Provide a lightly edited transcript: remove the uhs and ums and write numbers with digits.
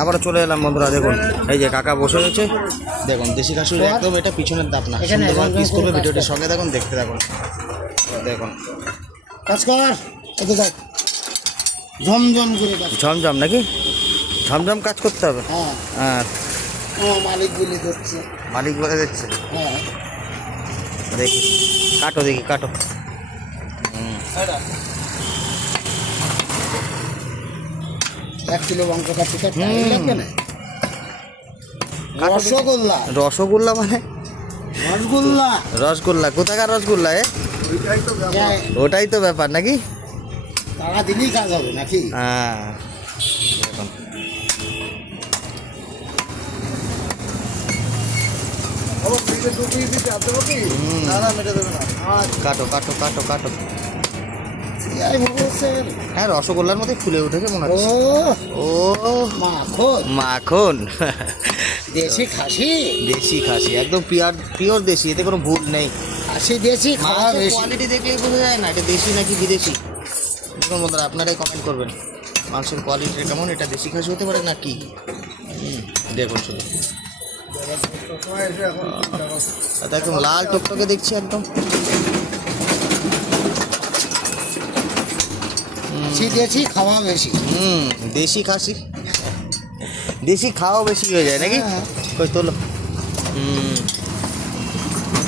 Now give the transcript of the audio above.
আবার চলে এলাম বন্ধুরা। দেখুন এই যে কাকা বসে রয়েছে, দেখুন দেশি খাসির একদম এটা পিছনের দাপ না, সুন্দরভাবে পিস করবে। ভিডিওটির সঙ্গে দেখুন, দেখতে থাকুন। দেখুন কাজ কর, এত দেখ ঝমঝম করে কাজ। ঝমঝম নাকি? ঝমঝম কাজ করতে হবে। হ্যাঁ হ্যাঁ, মালিক গুলি করছে। মালিক বলে দিচ্ছে। হ্যাঁ দেখি কাটো, দেখি কাটো। 1 কিলো মাংস কাটতে লাগবে না। রসগোল্লা। রসগোল্লা মানে? রসগোল্লা। রসগোল্লা কোথাকার রসগোল্লা? ওটাই তো ব্যাপার নাকি? টাকা দিলেই কাজ হবে নাকি? হ্যাঁ দেখুন কাটো কাটো কাটো কাটো। হ্যাঁ, রসগোল্লার মধ্যে ফুলে উঠেছে মনে হচ্ছে। ও মাখন। মাখন। দেশি খাসি। দেশি খাসি একদম পিওর পিওর দেশি, এতে কোনো ভুল নেই। খাসি দেশি খাওয়া বেশি। কোয়ালিটি দেখলেই বোঝা যায় না এটা দেশি নাকি বিদেশি। দেখুন বন্ধুরা, আপনারাই কমেন্ট করবেন মাংসের কোয়ালিটিটা কেমন, এটা দেশি খাসি হতে পারে নাকি। দেখুন শুধু একদম লাল টকটকে দেখছি একদম। দেশি খাওয়া বেশি। দেশি খাসি, দেশি খাওয়া বেশি হয়ে যায় নাকি? কই তোলো।